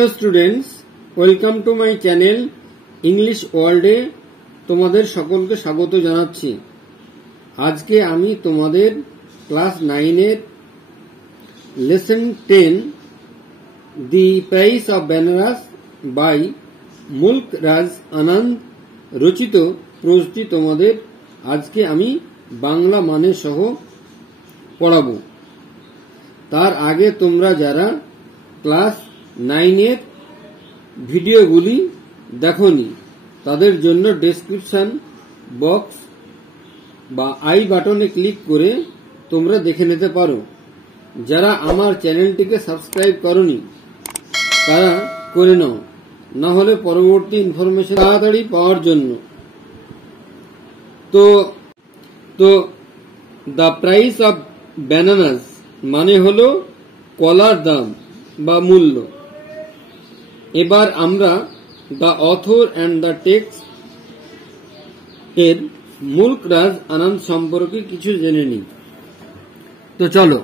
Hello students, welcome to my channel English ওয়ার্ল্ডে তোমাদের সকলকে স্বাগত জানাচ্ছি। আজকে আমি তোমাদের ক্লাস 9-এর lesson 10 the price of bananas by Mulk Raj Anand রচিত প্রশ্নটি তোমাদের আজকে আমি বাংলা মানে সহ পড়াবো। তার আগে তোমরা যারা ক্লাস 9-এর ভিডিওগুলি দেখোনি তাদের জন্য ডেসক্রিপশন বক্স বা আই বাটনে ক্লিক করে তোমরা দেখে নিতে পারো। যারা আমার চ্যানেলটিকে সাবস্ক্রাইব করনি তারা করে নাও, না হলে পরবর্তী ইনফরমেশন তাড়াতাড়ি পাওয়ার জন্য। তো দ্য প্রাইস অফ ব্যানানাস মানে হলো কলার দাম বা মূল্য। এবার আমরা the author and the text এর মুল্ক রাজ আনন্দ সম্পর্কে কিছু জেনে নিই। তো চলো,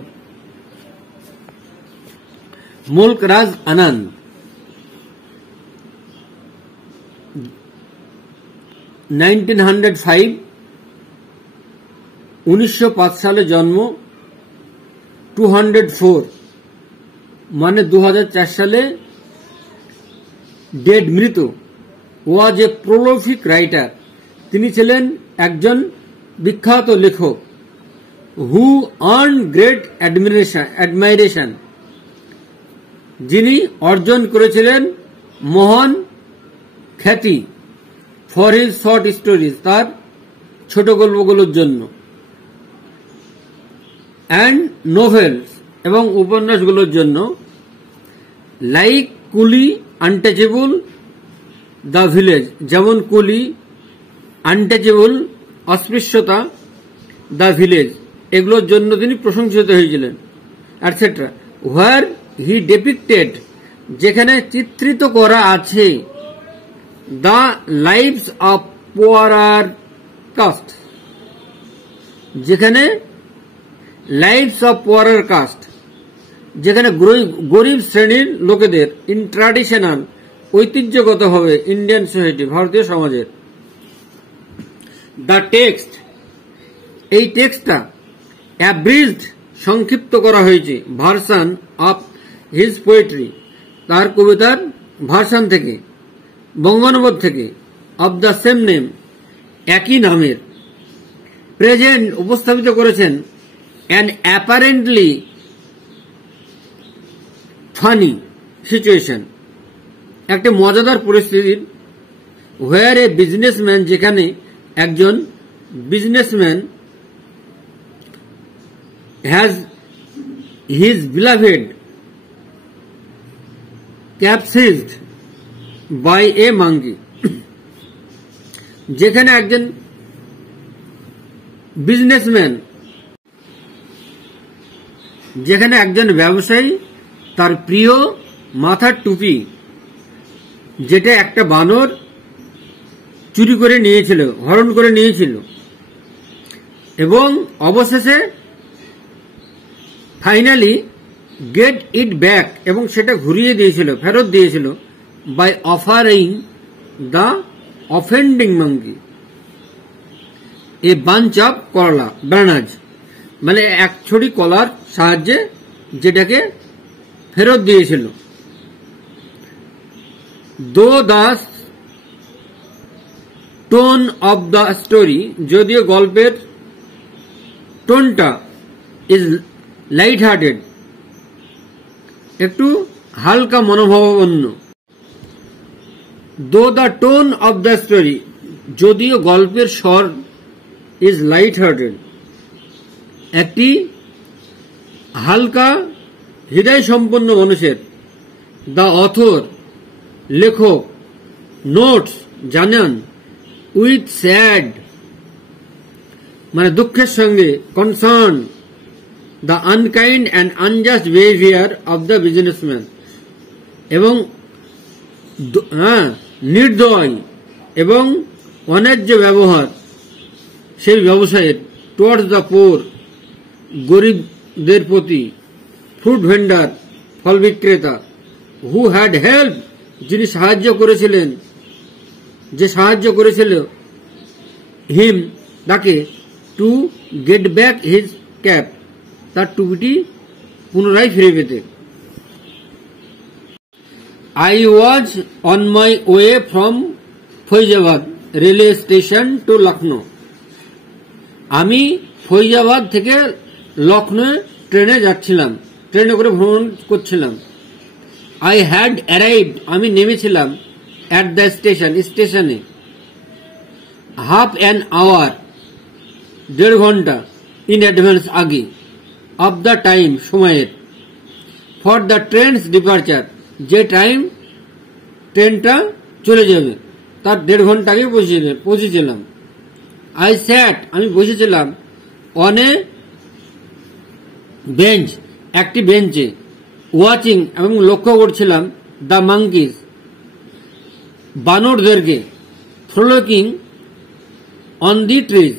মুল্ক রাজ আনন্দ 1905 সালে জন্ম, 204 মানে 2004 সালে ডেড, মৃত। ওয়াজ এ প্রোলিফিক রাইটার, তিনি ছিলেন একজন বিখ্যাত লেখক। হু আর্ন গ্রেট অ্যাডমাইরেশন, যিনি অর্জন করেছিলেন মহান খ্যাতি। ফর হিজ শর্ট স্টোরিজ, তার ছোট গল্পগুলোর জন্য। অ্যান্ড নোভেলস, এবং উপন্যাসগুলোর জন্য। লাইক কুলি, আনটাচেবল, দ্য ভিলেজ, যেমন কুলি, আনটাচেবল, অস্পৃশ্যতা, দ্য ভিলেজ, এগুলোর জন্য তিনি প্রশংসিত হয়েছিলেন, এটসেট্রা। হোয়ার হি ডেপিক্টেড, যেখানে চিত্রিত করা আছে দ্য লাইভস অফ পুয়ারার কাস্ট, যেখানে লাইভস অফ পুয়ারার কাস্ট, যেখানে গরিব শ্রেণীর লোকেদের ইন ট্র্যাডিশনাল, ঐতিহ্যগতভাবে ইন্ডিয়ান সোসাইটি, ভারতীয় সমাজের। দ্য টেক্সট, এই টেক্সটটা অ্যাব্রিজড, সংক্ষিপ্ত করা হয়েছে, ভার্সন অফ হিজ পোয়েট্রি, তার কবিতার ভার্সন থেকে, বঙ্গানুবাদ থেকে, অব দ্য সেম নেম, একই নামের। প্রেজেন্ট, উপস্থাপিত করেছেন অ্যান অ্যাপারেন্টলি ফানি সিচুয়েশন, একটা মজাদার পরিস্থিতির। হোয়ার এ বিজনেসম্যান, যেখানে একজন businessman has his beloved cap seized by a monkey, যেখানে একজন বিজনেসম্যান, যেখানে একজন ব্যবসায়ী তার প্রিয় মাথার টুপি, যেটা একটা বানর চুরি করে নিয়েছিল, হরণ করে নিয়েছিল, এবং অবশেষে ফাইনালি গেট ইট ব্যাক, এবং সেটা ঘুরিয়ে দিয়েছিল, ফেরত দিয়েছিল, by offering the offending monkey a bunch of করলা ব্যানানাস, মানে এক ছড়ি কলার সাহায্যে যেটাকে ফেরত দিয়েছিল। Though the tone of the story, যদিও গল্পের টোনটা ইজ লাইট হার্টেড, একটু হালকা মনোভাবাপন্ন। দো the tone of the story, যদিও গল্পের স্বর ইজ লাইট হার্টেড, একটি হালকা হৃদয় সম্পন্ন মানুষের। দ্য অথর, লেখক, নোটস, জানান, উইথ স্যাড মানে দুঃখের সঙ্গে, concern the unkind and unjust behaviour of the businessman, এবং নির্দয় এবং অন্যায্য ব্যবহার সেই ব্যবসায়ের। টুয়ার্ডস দ্য পোর, গরিবদের প্রতি। ফ্রুট ভেন্ডার, ফল বিক্রেতা। হু হ্যাড হেল্প, যিনি সাহায্য করেছিলেন, যে সাহায্য করেছিল, হিম, তাকে, to get back his cap, তার টুপিটি পুনরায় ফিরে পেতে। I was on my way from Faizabad railway station to Lucknow. আমি ফৈজাবাদ থেকে লখনৌ ট্রেনে যাচ্ছিলাম, ট্রেনে করে ভ্রমণ করছিলাম। I had arrived, আমি নেমেছিলাম, at the station, স্টেশনে, half an hour, 1.5 ঘন্টা, in advance, আগে, of the time, সময়ের, for the train's departure, যে টাইম ট্রেনটা চলে যাবে তার 1.5 ঘন্টা আগে পৌঁছেছিলাম। আই স্যাট, আমি বসেছিলাম, অন এ বেঞ্চ, একটি বেঞ্চে, ওয়াচিং, এবং লক্ষ্য করছিলাম, দ্য মাঙ্কিস, বানরদেরকে, ফ্রোলিকিং অন দি ট্রিজ,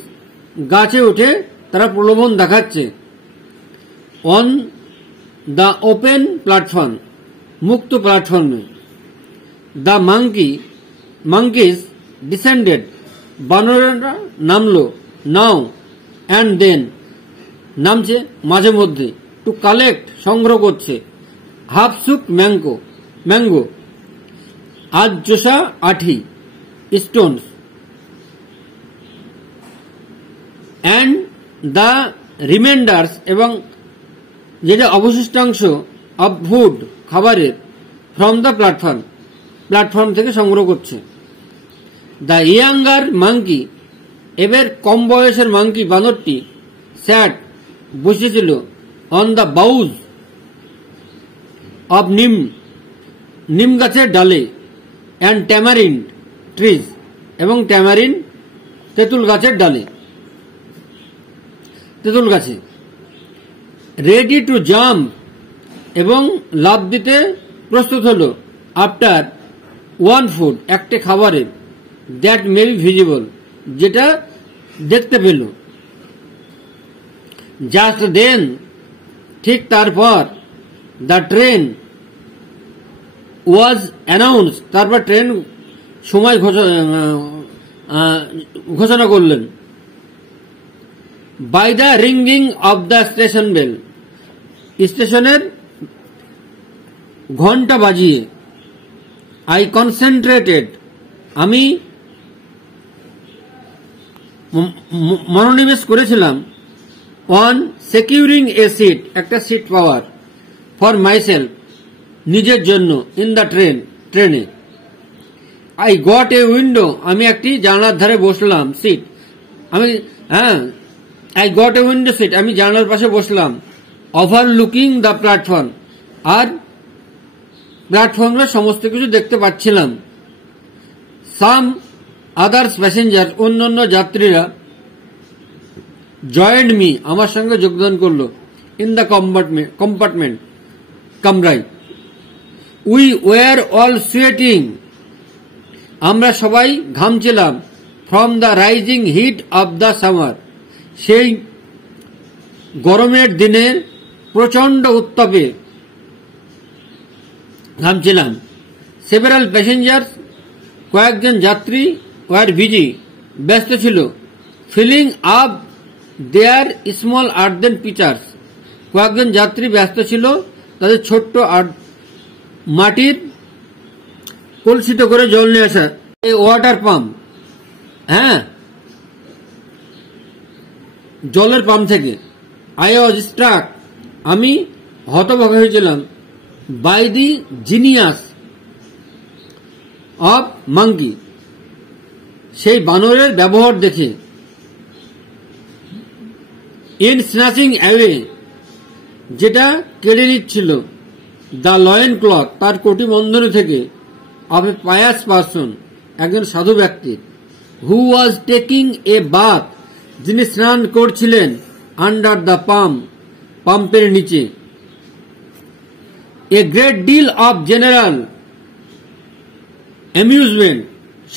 গাছে উঠে তারা প্রলোভন দেখাচ্ছে, অন দ্য ওপেন প্ল্যাটফর্ম, মুক্ত প্ল্যাটফর্মে, দ্য মাঙ্কিস ডিসেন্ডেড, বানরেরা নামলো, নাও অ্যান্ড দেন, নামছে মাঝে মধ্যে, টু কালেক্ট, সংগ্রহ করছে, হাফ সুক ম্যাঙ্গো, আজ চোষা আঠি, স্টোনস, অ্যান্ড দ্য রিমাইন্ডার্স, এবং যেটা অবশিষ্টাংশ, অফ ফুড, খাবারের, ফ্রম দ্য প্ল্যাটফর্ম থেকে সংগ্রহ করছে। দ্য ইয়াঙ্গার মাঙ্কি, এবার কম বয়সের মাঙ্কি, বানরটি, স্যাট, বসেছিল, অন দ্য বাউজ অফ নিম গাছের ডালে, অ্যান্ড ট্যামারিন ট্রিজ, এবং ট্যামারিন, তেঁতুল গাছের ডালে, তেঁতুল গাছে, রেডি টু জাম্প, এবং লাফ দিতে প্রস্তুত হল, আফটার ওয়ান ফুড, একটা খাবারের, দ্যাট মে বি ভিজিবল, যেটা দেখতে পেল। জাস্ট দেন, ঠিক তারপর, দ্য ট্রেন ওয়াজ অ্যানাউন্স, তারপর ট্রেন সময় ঘোষণা করলেন, by the ringing of the station bell, স্টেশনের ঘন্টা বাজিয়ে। আই কনসেন্ট্রেটেড, আমি মনোনিবেশ করেছিলাম, অন সিকিউরিং এ সিট, একটা সিট পাওয়ার, ফর মাইসেলফ, নিজের জন্য, ইন দ্য ট্রেনে। আই গট এ উইন্ডো, আমি একটি জানলার ধারে বসলাম, seat, I got a window seat, আমি জানলার পাশে বসলাম, ওভার লুকিং দ্য প্ল্যাটফর্ম, আর প্ল্যাটফর্মের সমস্ত কিছু দেখতে পাচ্ছিলাম। সাম আদার্স প্যাসেঞ্জার, অন্যান্য যাত্রীরা, জয়েন্ড মি, আমার সঙ্গে যোগদান করলো, ইন দ্য কম্পার্টমেন্ট, কামরায়। উই ওয়ার অল সুয়েটিং, আমরা সবাই ঘামছিলাম, from the rising heat of the summer, সেই গরমের দিনের প্রচন্ড উত্তাপে ঘামছিলাম। সেভারাল প্যাসেঞ্জার্স, কয়েকজন যাত্রী, ওয়ার বিজি, ব্যস্ত ছিল, ফিলিং আপ দেয়ার স্মল আর্দেন পিচার্স, কয়েকজন যাত্রী ব্যস্ত ছিল তাদের ছোট্ট মাটির কলসিতে করে জল নিয়ে আসা, এই ওয়াটার পাম্প, জলের পাম্প থেকে। আই ওয়াজ স্ট্রাক, আমি হতবাক হয়েছিলাম, by the genius of monkey, সেই বানরের ব্যবহার দেখে। ইন স্ন্যাচিং অ্যাওয়ে, যেটা কেড়ে নিচ্ছিল, দ্য লয়েন ক্লথ, তার কোটি বন্ধনী থেকে, অফ এ পায়াস পার্সন, একজন সাধু ব্যক্তির, হু ওয়াজ টেকিং এ বাথ, যিনি স্নান করছিলেন, আন্ডার দ্য পাম্পের নিচে। A great deal of general amusement,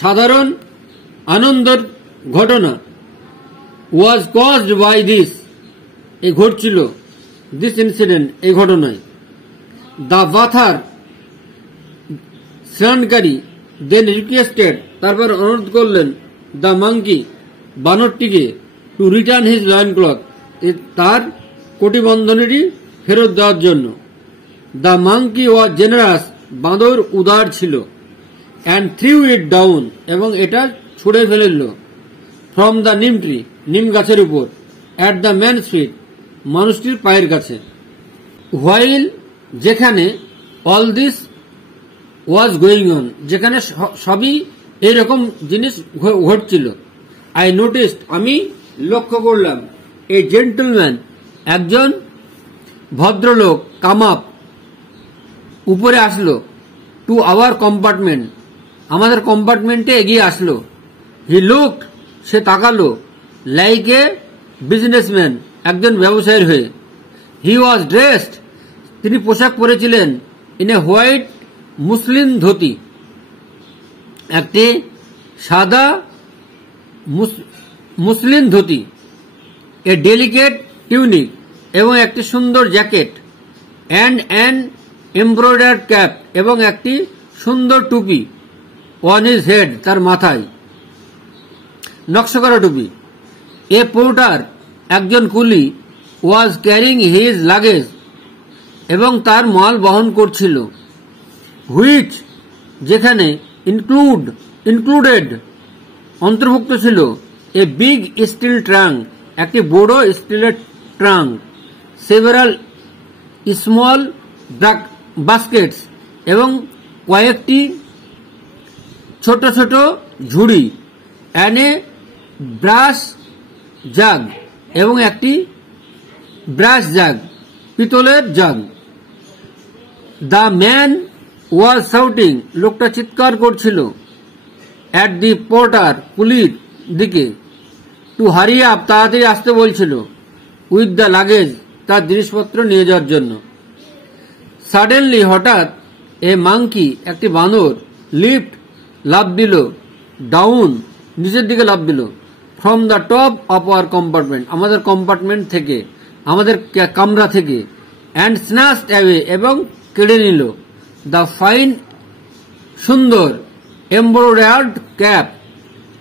সাধারণ আনন্দের ঘটনা, ওয়াজ কজড বাই দিস, এই ঘটছিল, দিস ইনসিডেন্ট, এই ঘটনায়। দ্য বাথার স্নানকারী দেন রিকোয়েস্টেড, তারপর অনুরোধ করলেন, দ্য মাঙ্কি, বানরটিকে, to return his loin cloth, তার কটিবন্ধনীটি ফেরত দেওয়ার জন্য। দ্য মাঙ্কি ওয়াজ জেনারাস, বাঁদর উদার ছিল। অ্যান্ড থ্রিউ ইট ডাউন, এবং এটা ছুঁড়ে ফেলে দিল। ফ্রম দ্য নিম ট্রি, নিম গাছের উপর। অ্যাট দ্য ম্যানস ফিট, মানুষটির পায়ের কাছে। হোয়াইল, যেখানে, all this was going on, যেখানে সবই এইরকম জিনিস ঘটছিল। আই নোটিসড, আমি লক্ষ্য করলাম। এ জেন্টলম্যান, একজন ভদ্রলোক, কাম আপ, উপরে আসলো। টু আওয়ার কম্পার্টমেন্ট, আমাদের কম্পার্টমেন্টে এগিয়ে আসলো। হি লুকড, সে তাকালো। লাইক এ বিজনেসম্যান, একজন ব্যবসায়ীর হয়ে। হি ওয়াজ ড্রেসড, তিনি পোশাক পরেছিলেন। In a white muslin dhoti, একটি সাদা মুসলিন ধুতি। এ ডেলিকেট টিউনিক, এবং একটি সুন্দর jacket. And an embroidered cap, এবং একটি সুন্দর টুপি। অন হিজ হেড, তার মাথায় নকশা করা টুপি। এ পোর্টার, একজন কুলি। ওয়াজ ক্যারিং হিজ লাগেজ, এবং তার মাল বহন করছিল। হুইচ, যেখানে, ইনক্লুডেড, অন্তর্ভুক্ত ছিল। এ বিগ স্টিল ট্রাঙ্ক, একটি বড় স্টিলের ট্রাঙ্ক। সেভারাল স্মল বাস্কেটস, এবং কয়েকটি ছোট ছোট ঝুড়ি। অ্যান্ড এ ব্রাশ জাগ, এবং একটি ব্রাশ জাগ, পিতলের জাগ। দ্য ম্যান ওয়াজ শাউটিং, লোকটা চিৎকার করছিল। অ্যাট দি পোর্টার, কুলির দিকে। টু হারি আপ, তাড়াতাড়ি আসতে বলছিল। উইথ দ্য লাগেজ, তার জিনিসপত্র নিয়ে যাওয়ার জন্য। সাডেনলি, হঠাৎ, এ মাঙ্কি, একটি বানর, লিফট, লাফ দিল। ডাউন, নিচের দিকে লাফ দিল। From the top of our compartment, আমাদের কম্পার্টমেন্ট থেকে, আমাদের কামরা থেকে। অ্যান্ড স্ন্যাচড অ্যাওয়ে, এবং কেড়ে নিল। দ্য ফাইন, সুন্দর, embroidered cap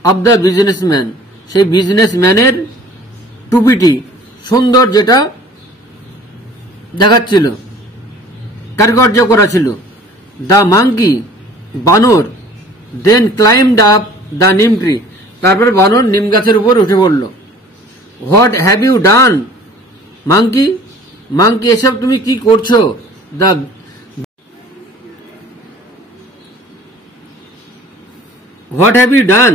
of the businessman, সেই বিজনেসম্যানের টুপিটি, সুন্দর, যেটা দেখাচ্ছিল, কারুকার্য করা ছিল। দ্য মাঙ্কি, বানর, then climbed up the neem tree, তারপরে বানর নিম গাছের উপর উঠে পড়ল। What have you done, monkey, monkey, এসব তুমি কি করছো? The what have you done,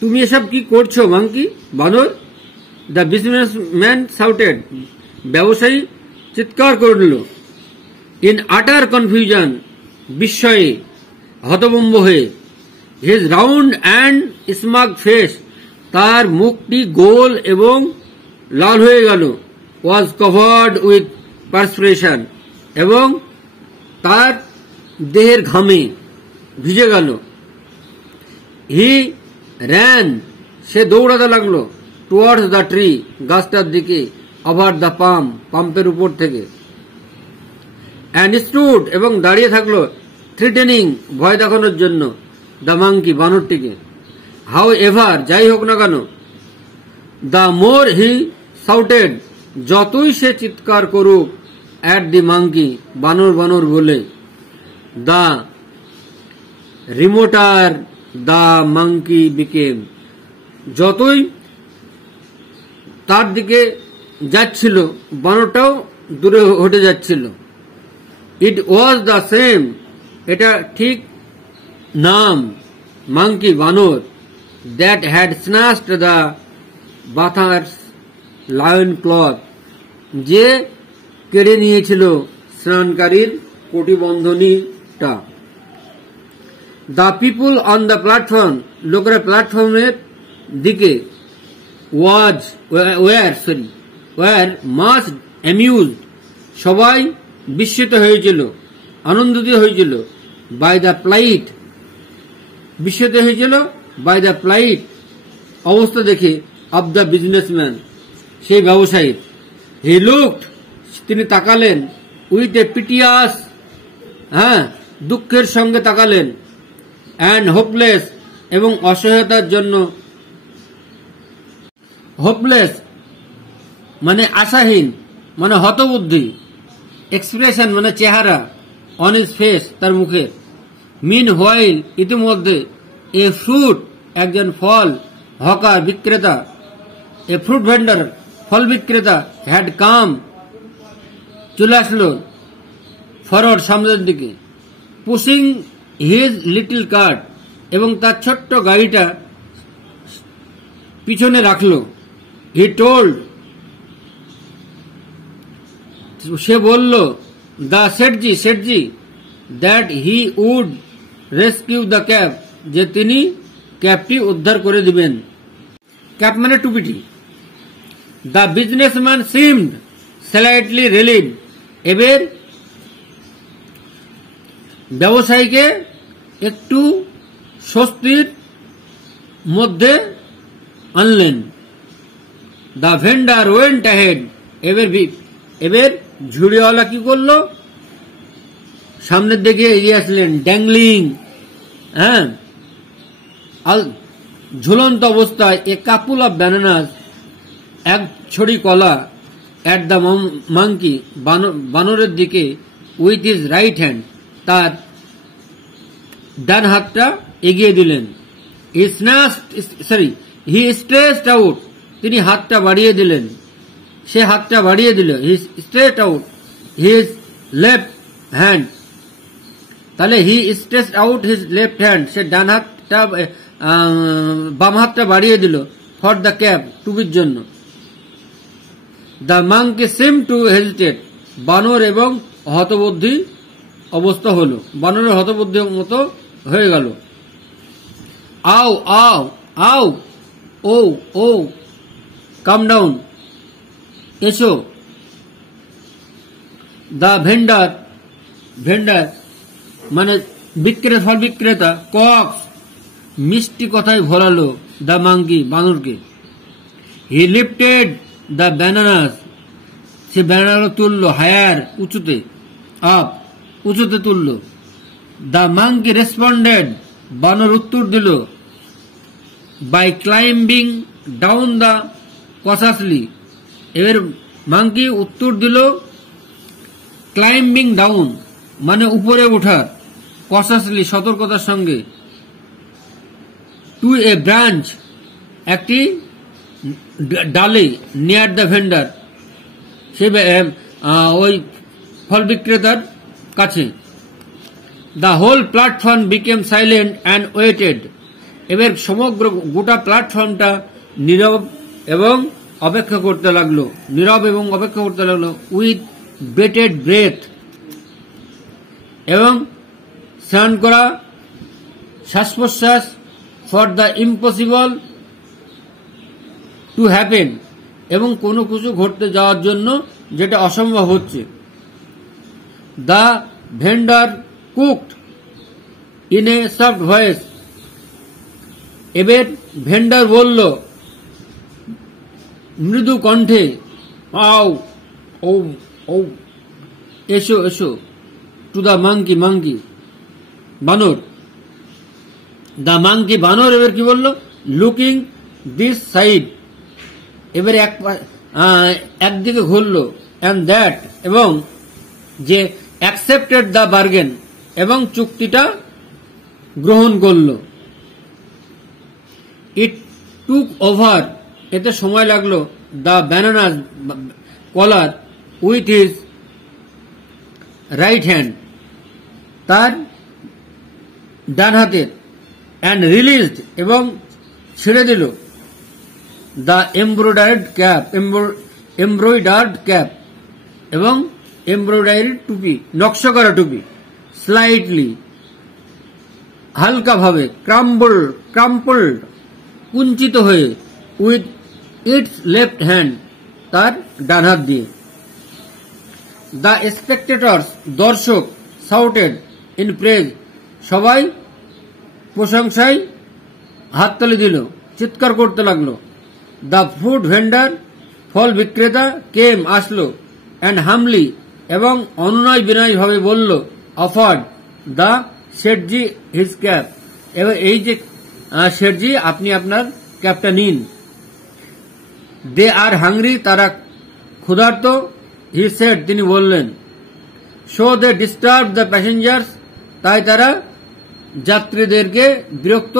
তুমি এসব কি করছো মাঙ্কি, বানর? দ্য বিজনেসম্যান শাউটেড, ব্যবসায়ী চিৎকার করল। ইন আটার কনফিউশন, বিস্ময়ে, হতভম্ব হয়ে। His round and smug face, তার মুখটি গোল এবং লাল হয়ে গেল। ওয়াজ কভার্ড উইথ পারসপিরেশন, এবং তার দেহের ঘামে ভিজে গেল। হি র্যান, সে দৌড়াতে লাগলো। টুয়ার্ডস দ্য ট্রি, গাছটার দিকে। ওভার দ্য পাম্পের উপর থেকে। অ্যান্ড স্টুড, এবং দাঁড়িয়ে থাকলো। থ্রিটেনিং, ভয় দেখানোর জন্য। দ্য মাঙ্কি, বানরটিকে। হাউ এভার, যাই হোক না কেন। দ্য মোর হি শাউটেড, যতই সে চিৎকার করুক। অ্যাট দি মাঙ্কি, বানর বানর বলে। দ্য রিমোটার দ্য মাঙ্কি বিকেম, যতই তার দিকে যাচ্ছিল, বানরটাও দূরে হটে যাচ্ছিল। ইট ওয়াজ দ্য সেম, এটা ঠিক নাম, মাঙ্কি, বানর। That had snatched the bather's loin cloth, যে কেড়ে নিয়েছিল স্নানকারীর কটিবন্ধনীটা। The people on the platform, লোকেরা প্ল্যাটফর্মের দিকে। ওয়ার মাচ অ্যামিউজড, সবাই বিস্মিত হয়েছিল, আনন্দিত হয়েছিল। বাই দ্য প্লাইট, বিস্মিত হয়েছিল বাই দ্য প্লাইট, অবস্থা দেখে। অব দ্য বিজনেসম্যান, সেই ব্যবসায়ীর। হি লুকড, তিনি তাকালেন। উইথ এ পিটিয়াস, দুঃখের সঙ্গে তাকালেন, অ্যান্ড হোপলেস এবং অসহায়তার জন্য, হোপলেস মানে আশাহীন মানে হতবুদ্ধি, এক্সপ্রেশন মানে চেহারা, অন হিজ ফেস তার মুখে। মিন হোয়াইল ইতিমধ্যে, এ ফ্রুট একজন ফল হকার বিক্রেতা, এ ফ্রুট ভেন্ডার ফল বিক্রেতা, হ্যাড কাম চলে আসলো, ফরওয়ার্ড সামনের দিকে, পুশিং হিজ লিটল কার্ট এবং তার ছোট্ট গাড়িটা পিছনে রাখলো। হি টোল্ড সে বলল, the Sethji that he would rescue the cap, যে তিনি ক্যাবটি উদ্ধার করে দিবেন। ক্যাব মানে টুপিটি। The businessman seemed slightly relieved, এবার ব্যবসায়ীকে একটু স্বস্তির মধ্যে আনলেন। দ্য ভেন্ডার ওয়েন্ট অ্যাহেড, এবার ঝুড়িওয়ালা কি করলো, সামনের দিকে এগিয়ে আসলেন। ড্যাংলিং, হ্যাঁ, ঝুলন্ত অবস্থায়, এ কাপুল অফ ব্যানানাস, এক ছড়ি কলা, অ্যাট দ্য মাঙ্কি বানরের দিকে, উইথ হিজ রাইট হ্যান্ড, তার ডান হাতটা এগিয়ে দিলেন। হি স্ট্রেচড আউট, তিনি হাতটা বাড়িয়ে দিলেন, সে হাতটা বাড়িয়ে দিল। He stretched out his left hand, তাহলে he stretched out his left hand, সে ডান হাতটা বাম হাতটা বাড়িয়ে দিল, ফর দ্য ক্যাব টুপির জন্য। The monkey seem to hesitate, বানর এবং হতবুদ্ধি অবস্থা হলো, বানরের হতবুদ্ধি মতো হয়ে গেল। আও আও আও, ও ও, কাম ডাউন, এসো। দ্য ভেন্ডার মানে ফল বিক্রেতা, কক্স মিষ্টি কথায় ভরালো দ্য মাঙ্কি বানরকে। হি লিফটেড দ্য ব্যানানাস, সে ব্যানানা তুললো, হায়ার উঁচুতে, আপ উঁচুতে তুললো। দ্য মাঙ্কি রেসপন্ডেড, বানর উত্তর দিল, by climbing down the cautiously, এবার মাঙ্কি উত্তর দিল ক্লাইম্বিং ডাউন মানে উপরে ওঠার, কসাসলি সতর্কতার সঙ্গে, টু এ ব্রাঞ্চ একটি ডালে, নিয়ার দ্য ভেন্ডার সে ওই ফল বিক্রেতার কাছে। The whole platform became silent and waited, এবার সমগ্র গোটা প্ল্যাটফর্মটা নীরব এবং অপেক্ষা করতে লাগলো, উইথ বেটেড ব্রেথ, এবং স্নান করা শ্বাস প্রশ্বাস, for the impossible to happen, এবং কোনো কিছু ঘটতে যাওয়ার জন্য যেটা অসম্ভব হচ্ছে। The vendor cooked in a soft voice, এবার ভেন্ডার বলল মৃদু কণ্ঠে, আও ও ও, এসো এসো, টু দ্য মাঙ্কি বানর। দ্য মাঙ্কি বানর এবার কি বলল, লুকিং দিস সাইড, এবার একদিকে ঘুরলো, অ্যান্ড দ্যাট এবং যে অ্যাকসেপ্টেড দ্য বার্গেন, এবং চুক্তিটা গ্রহণ করল। ইট টুক ওভার, এতে সময় লাগলো, দ্য ব্যানানাস কলার, উইথ হিজ রাইট হ্যান্ড, তার ডান হাতের, অ্যান্ড রিলিজড এবং ছেড়ে দিল, দ্য এমব্রয়ডার্ড ক্যাপ এবং এমব্রয়ডারি টুপি, নকশা করা টুপি, স্লাইটলি হালকাভাবে, ক্রাম্পলড কুঞ্চিত হয়ে, উইথ ইটস লেফট হ্যান্ড তার ডান হাত দিয়ে। দ্য স্পেক্টেটর্স দর্শক, শাউটেড ইন প্রেজ, সবাই প্রশংসায় হাততালি দিল, চিৎকার করতে লাগলো। দ্য ফ্রুট ভেন্ডার ফল বিক্রেতা কেম আসলো, অ্যান্ড হামলি এবং অনুনয় বিনয় ভাবে বলল, অফার্ড দ্য শেঠজি হিজ ক্যাপ, এবার এই যে শেঠজি আপনি আপনার ক্যাপটা নিন। দে আর হাংরি, তারা ক্ষুধার্ত। হি সেড, তিনি বললেন। So they disturb the passengers, তাই তারা যাত্রীদেরকে বিরক্ত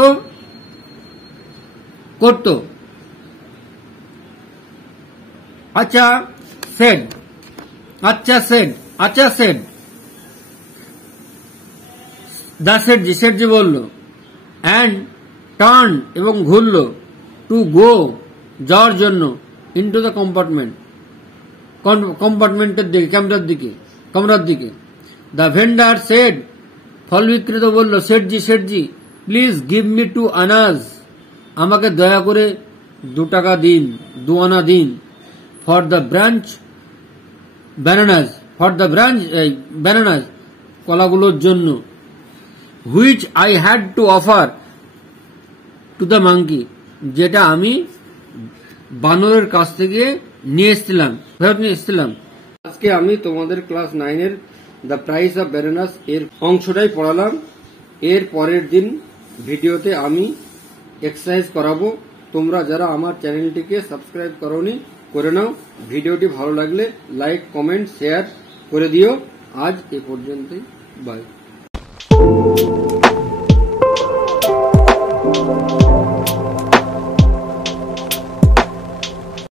করত। আচ্ছা সেড, আচ্ছা সেড, আচ্ছা সেড দা শেঠজি, শেঠজি বলল। অ্যান্ড টার্ন, এবং ঘুরল। টু গো, যাওয়ার জন্য। ইনটু দ্য কম্পার্টমেন্ট, কম্পার্টমেন্টের দিকে, কামরার দিকে। দ্য ভেন্ডার সেড, ফল বিক্রেতা বলল, শেঠজি, শেঠজি, প্লিজ গিভ মি 2 আনাজ, আমাকে দয়া করে 2 টাকা দিন, 2 আনা দিন। ফর দ্য ব্যানানাজ, কলাগুলোর জন্য। Which I had to offer to the monkey, যেটা আমি বানরের কাছ থেকে ফেরত নিয়ে এসেছিলাম। আজকে আমি তোমাদের ক্লাস 9-এর দ্য প্রাইস অফ ব্যানানাস এর অংশটাই পড়ালাম। এর পরের দিন ভিডিওতে আমি এক্সারসাইজ করাবো। তোমরা যারা আমার চ্যানেলটিকে সাবস্ক্রাইব করোনি, করে নাও। ভিডিওটি ভালো লাগলে লাইক, কমেন্ট, শেয়ার করে দিও। আজ এ পর্যন্তই, বাই।